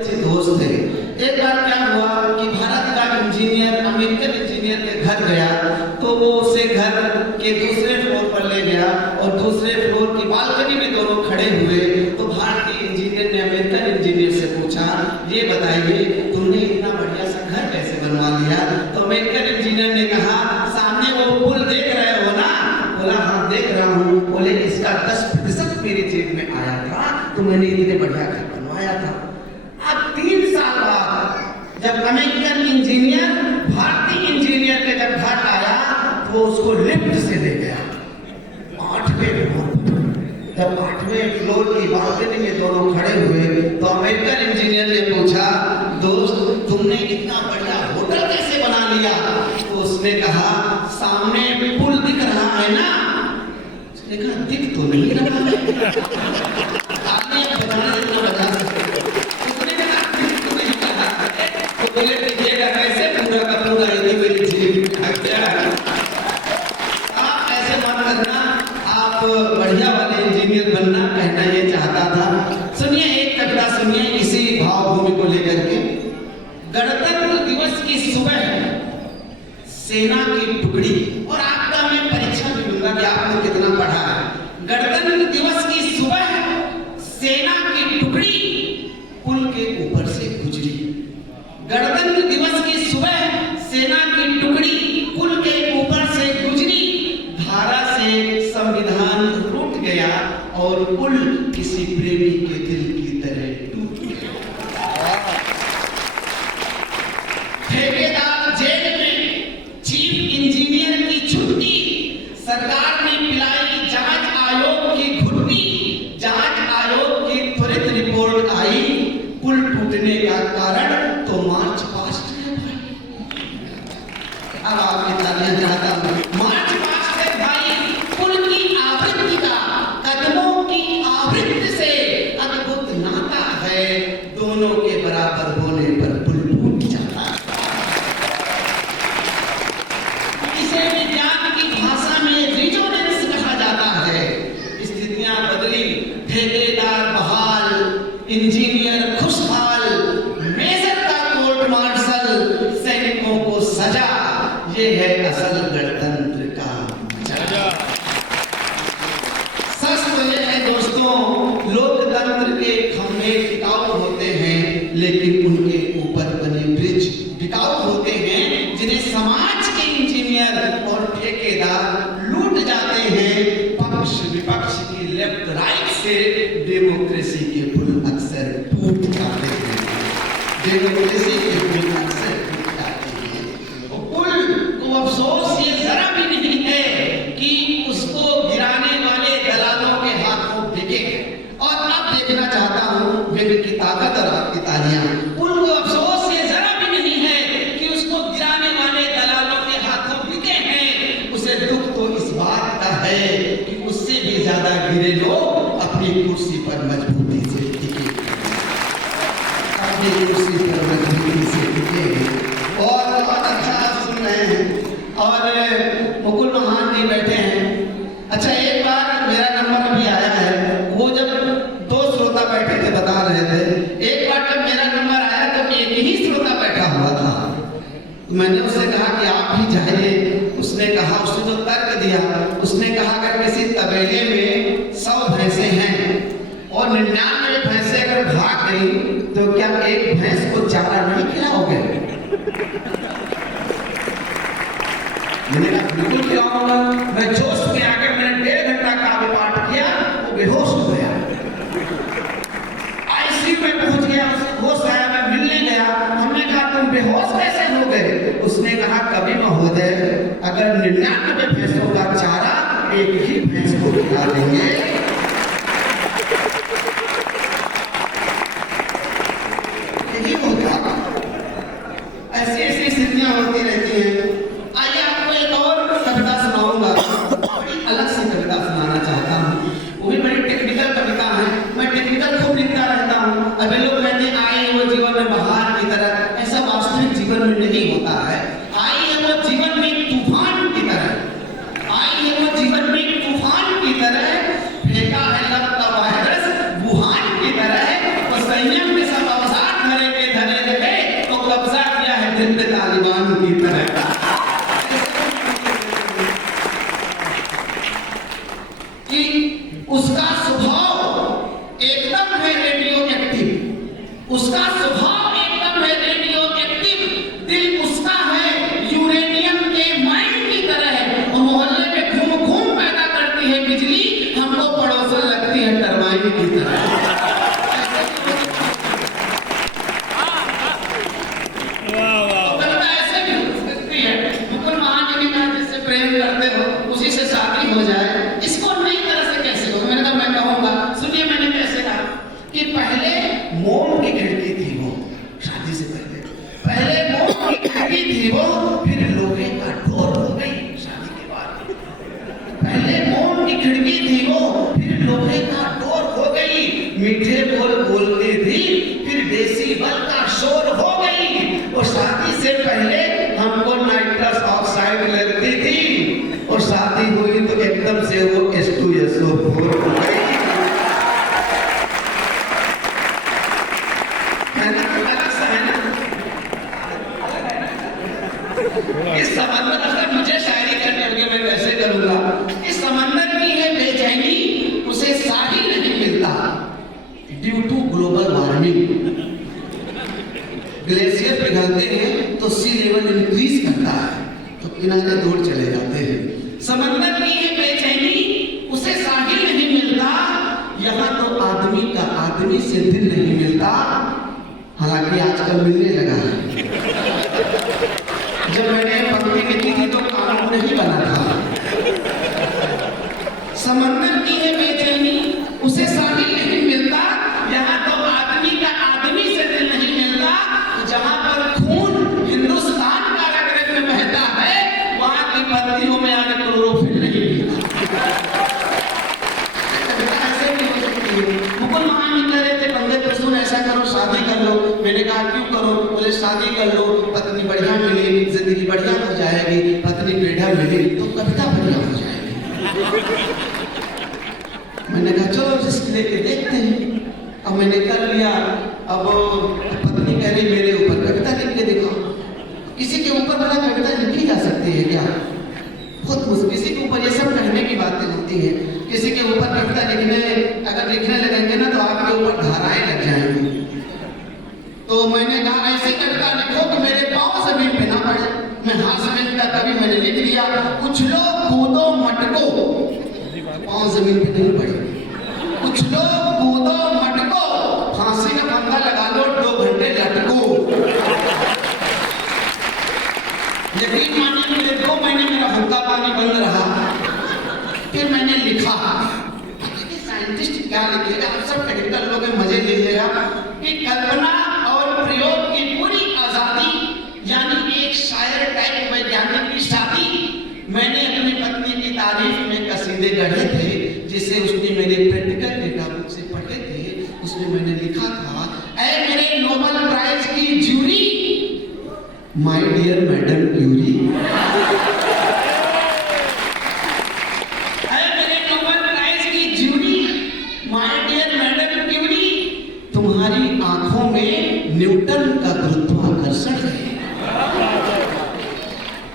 दोस्त थे। एक बार क्या हुआ कि भारत का इंजीनियर अमेरिकन इंजीनियर के घर गया तो वो उसे घर के दूसरे फ्लोर पर ले गया और दूसरे फ्लोर की बालकनी में दोनों खड़े हुए। तो भारतीय इंजीनियर ने अमेरिकन इंजीनियर से पूछा, ये बताइए तुमने इतना बढ़िया सा घर कैसे बनवा लिया? तो अमेरिकन इंजीनियर ने कहा, सामने वो पुल देख रहे हो ना? बोला हाँ देख रहा हूँ। बोले इसका 10% मेरी जेब में आया था तो मैंने इतने बढ़िया घर बनवाया था। अब 3 साल बाद जब अमेरिकन इंजीनियर भारतीय इंजीनियर के जब घर आया तो उसको लिफ्ट से ले गया 8वें फ्लोर। जब 8वें फ्लोर की बालकनी में दोनों खड़े हुए तो अमेरिकन इंजीनियर ने पूछा, दोस्त तुमने इतना बढ़िया होटल कैसे बना लिया? तो उसने कहा, सामने पुल दिख रहा है ना? उसने कहा दिख तो नहीं रहा है। आपने बताना इतना बता सकते। उसने कहा दिख तो नहीं रहा है। तो बोले देखिएगा कैसे पूरा का पूरा यदि मेरी जेब में गया। आप ऐसे मत करना, आप बढ़िया वाले इंजीनियर बनना, कहना ये चाहता था। सुनिए एक कविता सुनिए इसी भावभूमि को लेकर के। गणतंत्र दिवस की सुबह सेना की टुकड़ी, और आपका मैं परीक्षा भी लूंगा कि आपने कितना पढ़ा है। गणतंत्र दिवस की सुबह सेना की टुकड़ी पुल के ऊपर से गुजरी। गणतंत्र दिवस की सुबह सेना की टुकड़ी पुल के ऊपर से गुजरी। धारा से संविधान रूठ गया और पुल किसी प्रेमी के दिल की तरह टूट गया। ठेकेदार जेल में, चीफ इंजीनियर की छुट्टी, सरकार ने पिलाई जांच आयोग की घुट्टी। जांच आयोग की त्वरित रिपोर्ट आई, पुल टूटने का कारण तो मार्च पास्ट है भाई। अब आपकी तालियां चाहता हूं। मार्च पास्ट है भाई। पुल की आवृत्ति का कदमों की आवृत्ति से अद्भुत नाता है। दोनों के बराबर होने पर पुल टूट जाता है। इसे विज्ञान की भाषा में रिजोनेंस कहा जाता है। स्थितियां बदली, ठेकेदार बहाल, इंजीनियर खुशहाल, मेजर का कोर्ट मार्शल, सैनिकों को सजा। ये है असल गणतंत्र का मजा। सच तो ये है दोस्तों, लोकतंत्र के खंभे टिकाऊ होते हैं लेकिन उनके ऊपर बने ब्रिज बिकाऊ होते हैं, जिन्हें समाज के इंजीनियर और ठेकेदार लूट जाते हैं। पक्ष विपक्ष की लेफ्ट राइट से डेमोक्रेसी के पुल अक्सर टूट जाते हैं। डेमोक्रेसी के पुल अक्सर टूट जाते हैं। पुल को अफसोस ये जरा भी नहीं है कि उसको गिराने वाले दलालों के हाथों बिके। और अब देखना चाहता हूं विवेक की ताकत और आपकी तालियां। पुल को अफसोस ये जरा भी नहीं है कि उसको गिराने वाले दलालों के हाथों बिके हैं। उसे दुख तो इस बात का है कि उससे भी ज्यादा गिरे लोग अपनी कुर्सी पर मजबूती से टिके, अपनी कुर्सी पर मजबूती से टिके। और बहुत अच्छा आप सुन रहे हैं और मुकुल महान जी बैठे हैं। अच्छा एक बार मेरा नंबर अभी आया है, वो जब 2 श्रोता बैठे थे बता रहे थे। एक बार जब मेरा नंबर आया तो एक ही श्रोता बैठा हुआ था। मैंने उससे कहा कि आप भी जाइए। उसने कहा, उसने जो तर्क दिया, उसने कहा अगर किसी तबेले में 100 भैंसे हैं और 99 भैंसे अगर भाग गई तो क्या एक भैंस को चारा नहीं खिलाओगे? मैंने कहा बिल्कुल खिलाऊंगा। मैं जोश में आकर मैंने 1.5 घंटा काव्य पाठ किया, वो बेहोश हो गया। आईसीयू में पहुंच गया, उसे होश आया, मैं मिलने गया। हमने कहा तुम बेहोश कैसे हो गए? उसने कहा कवि महोदय, अगर 99 भैंसों का चारा एक ही भैंस को खिला देंगे यही होगा। ऐसी ऐसी स्थितियां होती रहती हैं। आइए आपको एक और कविता सुनाऊंगा। बड़ी अलग सी कविता सुनाना चाहता हूँ, वो भी बड़ी टेक्निकल कविता है। मैं टेक्निकल खूब लिखता रहता हूँ। अभी लोग कहते हैं आई वो जीवन में बहार की तरह, ऐसा वास्तविक जीवन में नहीं होता है। आई है वो जीवन में तूफान की तरह, आई है वो जीवन में तूफान की तरह, फेंका है लगता वायरस वुहान की तरह। तो संयम के सब अवसाद उसका स्वभाव एकदम है रेडियो एक्टिव, दिल उसका है यूरेनियम के माइन की तरह है, और मोहल्ले में घूम घूम पैदा करती है बिजली, हमको पड़ोसन लगती है टरबाइन की तरह। प्रेम करते हो उसी से शादी हो जाए, इसको नई तरह से कैसे हो? मैंने कहा मैं कहूंगा, सुनिए मैंने कैसे कहा कि पहले मोम की खिड़की थी वो, शादी से पहले मोम की खिड़की थी वो, फिर लोहे का डोर हो गई शादी के बाद। पहले मोम की खिड़की थी वो, फिर लोहे का डोर हो गई, मीठे बोल बोलती थी, फिर डेसिबल का शोर हो गई। और शादी से पहले हमको नाइट्रस ऑक्साइड लगती थी, और शादी हुई तो एकदम से वो H2SO4 हो गई। इस समंदर, अगर मुझे शायरी करनी होगी मैं कैसे करूंगा? इस समंदर की है बेचैनी, उसे साहिल नहीं मिलता due to global warming. Glacier पिघलते हैं तो सी लेवल इंक्रीज करता है, तो किनारे दूर चले जाते हैं। समंदर की है बेचैनी, उसे साहिल नहीं मिलता, यहाँ तो आदमी का आदमी से दिल नहीं मिलता, हालांकि आजकल मिलने लगा है। जब मैंने पंक्ति लिखी थी तो कानून नहीं बना था। समंदर की है बेचैनी, उसे साहिल नहीं मिलता, यहाँ तो आदमी का आदमी से दिल नहीं मिलता, जहाँ पर खून हिंदुस्तान का रग रग में बहता है, वहाँ की पत्तियों में आने क्लोरोफिल नहीं मिलता। ऐसे नहीं हो सकती है। मुकुल महान कह रहे थे बंदे प्रसून ऐसा करो शादी कर लो। मैंने कहा क्यों करो? बोले शादी कर लो, पत्नी बढ़िया मिलेगी, जिंदगी बढ़िया हो जाएगी, पत्नी बेटा मिली तो कविता बढ़िया हो जाएगी। मैंने कहा चलो रिस्क लेके देखते हैं। अब मैंने कर लिया। अब पत्नी कह रही मेरे ऊपर कविता लिख के दिखाओ। किसी के ऊपर बड़ा कविता लिखी जा सकती है क्या? बहुत मुश्किल। किसी के ऊपर ये सब कहने की बातें होती है। किसी के ऊपर कविता अगर लिखने लगेंगे ना तो आपके ऊपर धाराएं लग जाएंगी। तो मैंने कहा ऐसी कविता लिखो कि मेरे पाँव जमीन पे ना पड़े। मैं हाथ का कवि मैंने लिख दिया, कुछ लोग कूदो मटको, पाँव जमीन पे नहीं पड़े। कुछ लोग कूदो मटको, फांसी का फंदा लगा लो, 2 घंटे लटको। यकीन मानिए मेरे 2 महीने मेरा हुक्का पानी बंद रहा। फिर मैंने लिखा, साइंटिस्ट क्या लिखेगा, आप सब टेक्निकल लोग मजे लीजिएगा कि कल्पना और प्रयोग की पूरी आजादी, यानी एक शायर टाइप वैज्ञानिक की शादी। मैंने अपनी पत्नी की तारीफ में कसीदे गढ़े थे, जिसे उसने मेरे प्रैक्टिकल डेटा बुक से पढ़े थे। उसमें मैंने लिखा था, ऐ मेरे नोबेल प्राइज की jury, my dear madam Curie, ऐ मेरे नोबेल प्राइज की jury, my dear madam Curie, तुम्हारी आंखों में न्यूटन का गुरुत्वाकर्षण है।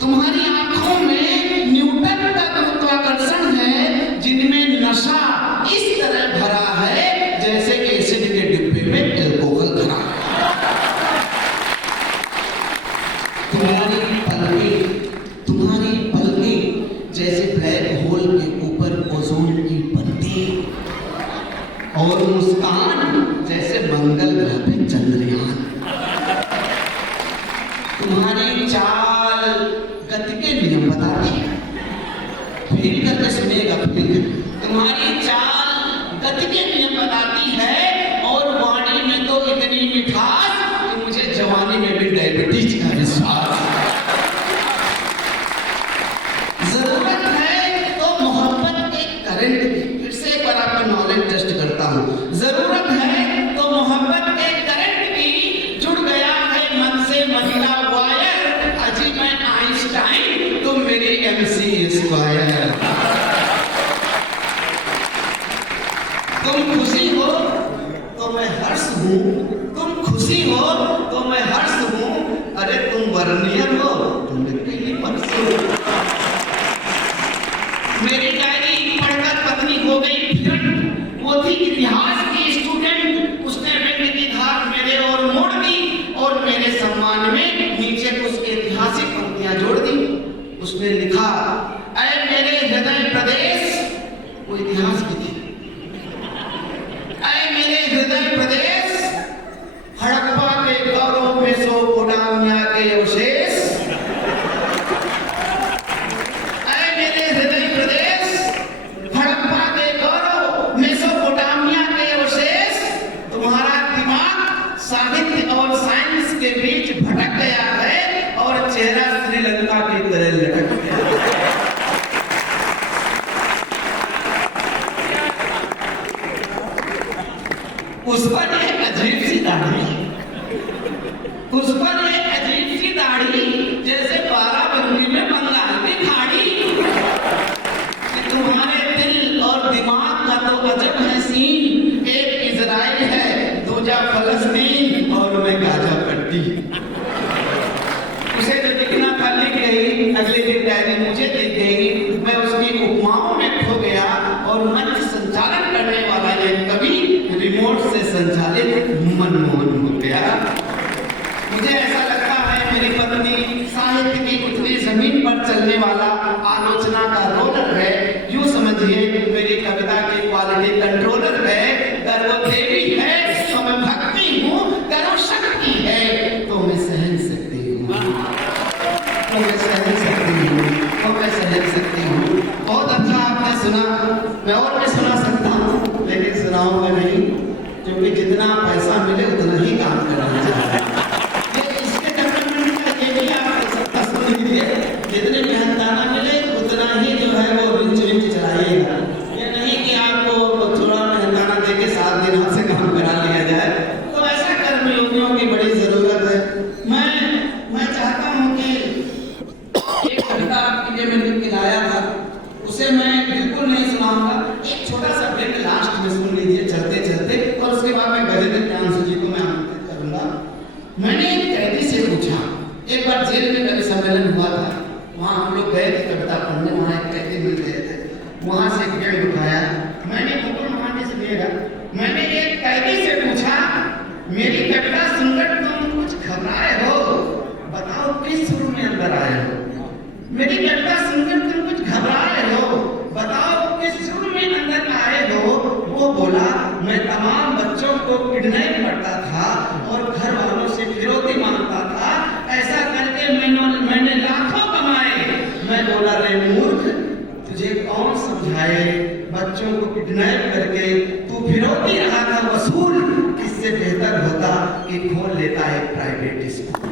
तुम्हारी आंखों में न्यूटन का गुरुत्वाकर्षण है, जिनमें नशा इस तरह भरा है जैसे कि एसिड के डिब्बे में एल्कोहल भरा है। तुम्हारी पलकें जैसे ब्लैक होल के ऊपर ओजोन की परतें, और मुस्कान जैसे मंगल ग्रह पे चंद्रयान। तुम्हारी चाल गति के नियम बताती है, फील करके सुनिएगा, तुम्हारी चाल गति के नियम बताती है, और वाणी में तो इतनी मिठास कि मुझे जवानी में भी डायबिटीज का विश्वास। जरूरत है तो मोहब्बत के करंट की, फिर से एक बार आपका नॉलेज टेस्ट करता हूँ। जरूरत है तो मोहब्बत के करंट की, जुड़ गया है मन से मन का वायर, अजी मैं आइंस्टाइन, तुम मेरी MC स्क्वायर। तुम खुशी हो तो मैं हर्ष हूँ, तुम खुशी हो तो मैं हर्ष हूँ, अरे तुम वर्णियर हो तो मैं पीली परसों। मेरी डायरी पढ़कर पत्नी हो गई फिर, वो थी इतिहास की स्टूडेंट, उसने व्यंग्य की धार मेरे और साइंस के बीच भटक गया है और चेहरा श्रीलंका की तरह लटक गया। उस पर एक अजीब सी दाढ़ी, उस पर एक अजीब सी दाढ़ी, जैसे बाराबंकी में बंगाल की खाड़ी। कि तुम्हारे दिल और दिमाग का तो अजब है सीन, एक इजराइल है, दूजा फलस्तीन और मैं गाजा पट्टी। उसे जो दिखना था लिख गई, अगले दिन डायरी मुझे दिख गई, मैं उसकी उपमाओं में खो गया और मंच संचालन करने वाला ये कवि रिमोट से संचालित मनमोहन हो गया। मुझे ऐसा लगता है मेरी पत्नी साहित्य की उतनी जमीन पर चलने वाला आलोचना का रोलर है, यूं समझिए मेरी कविता की क्वालिटी कंट्रोलर है। अगर वो देवी है तो मैं भक्ति हूँ, अगर वो शक्ति है तो मैं सहन सकती हूँ, तो मैं सहन सकती हूँ, तो मैं सहन सकती हूँ। बहुत अच्छा आपने सुना, मैं और भी सुना सकता हूँ लेकिन सुनाऊंगा नहीं, क्योंकि जितना पैसा मिले उतना ही काम करना चाहिए। इसके डेवलपमेंट का ये भी आप सकता सुन लीजिए, जितने मेहनताना मिले उतना ही जो है वो रिंच चलाइएगा। ये नहीं कि आपको थोड़ा मेहनताना दे के 7 दिन आपसे काम करा लिया जाए, तो ऐसा कर्मयोगियों की बड़ी जरूरत है। मैं चाहता हूँ कि एक कविता आपके लिए मैं लिख के लाया था, उसे मैं बिल्कुल नहीं सुनाऊंगा, एक छोटा सा ब्रेक लास्ट में सुन लीजिए चलते चलते, और उसके बाद मैं गजेंद्र प्रियांशु जी को मैं आमंत्रित करूंगा। मैंने एक कैदी से पूछा, एक बार जेल में कवि सम्मेलन हुआ था, वहाँ हम लोग गए थे कविता पढ़ने, वहाँ एक कैदी मिल गए थे, वहाँ से एक पेड़ उठाया, मैंने बिल्कुल वहाँ से लिएगा, मैंने एक कैदी से पूछा, मेरी कविता सुनकर तुम कुछ घबराए हो, बताओ किस सुर में अंदर आए हो। मेरी कविता सुनकर तुम कुछ घबराए हो, बताओ किस सुर में अंदर आए हो। वो बोला, मैं तमाम बच्चों को किडनैप करता था और घर वालों से फिरौती मांगता था, ऐसा करके मैंने लाखों कमाए। मैं बोला, रे मूर्ख, तुझे कौन समझाए, बच्चों को किडनैप करके तू फिरौती रहा था वसूल, इससे बेहतर होता कि खोल लेता एक प्राइवेट स्कूल।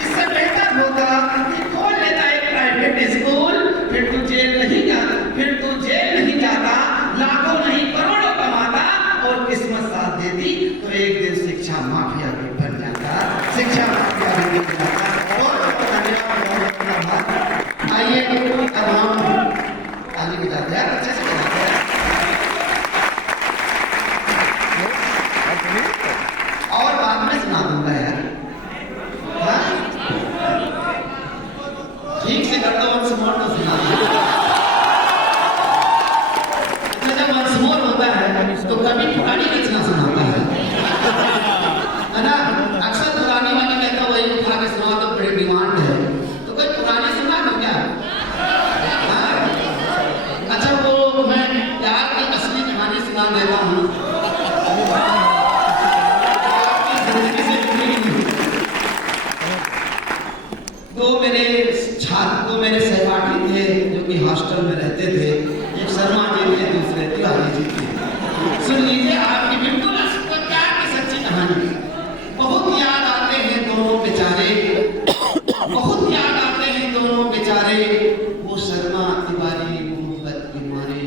इससे बेहतर होता कि खोल लेता एक प्राइवेट स्कूल, फिर तू जेल नहीं जाता, लाखों नहीं करोड़ों कमाता, और किस्मत साथ देती तो एक दिन शिक्षा माफिया भी बन जाता, शिक्षा माफिया भी बन जाता। आइए अब हम आगे बताते हैं, अच्छे से बताते हैं, और बाद में सुना दूंगा यार। ठीक से कर दो, वंस मोर तो सुना दो। जब वंस मोर होता है तो कभी पुरानी रचना सुनाता है ना, अक्सर पुरानी वाली कहता है वही उठा के सुना दो, बड़ी डिमांड है, तो कोई पुरानी सुना दो क्या? अच्छा, वो मैं प्यार की असली कहानी सुना देता हूँ। दो मेरे सहपाठी थे जो कि हॉस्टल में रहते थे, एक शर्मा जी थे, दूसरे तिवारी जी थे। सुन लीजिए आपकी बिल्कुल प्यार की सच्ची कहानी। बहुत याद आते हैं दोनों बेचारे, बहुत याद आते हैं दोनों बेचारे, वो शर्मा तिवारी मोहब्बत के मारे,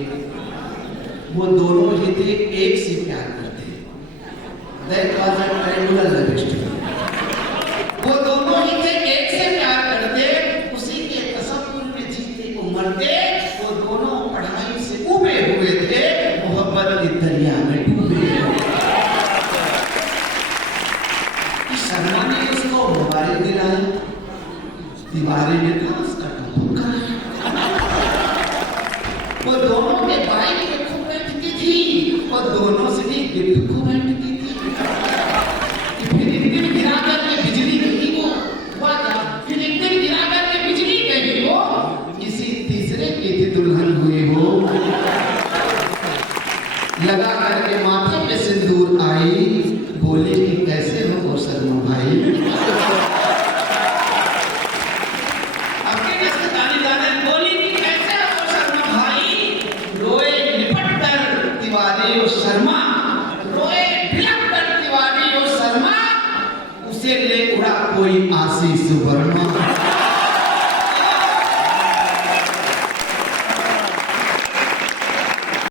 वो दोनों ही थे एक से प्यार करते। That was a triangular love story. वो दोनों ही थे एक से प्यार करते, उसी के तसव्वुर में जीते को मरते, वो दोनों पढ़ाई से उबे हुए थे, मोहब्बत की दरिया में डूबे। शर्मा ने उसको मोबाइल दिलाया, तिवारी ने था उसका टप्पू कराया। वो दोनों के बाइक पे खूब बैठती थी, और दोनों से भी गिफ्ट खूब बैठती थी। फिर एक दिन गिरा करके बिजली गई, वो फिर एक दिन गिरा करके बिजली गई, वो किसी तीसरे की थी दुल्हन हुई वो, लगा करके माथे पे सिंदूर आई, बोले कि कैसे हो शर्मा भाई। अपने कैसे गाली गाने बोली कि कैसे हो शर्मा भाई, रोए निपट कर तिवारी और शर्मा, कोई आशीष वर्मा।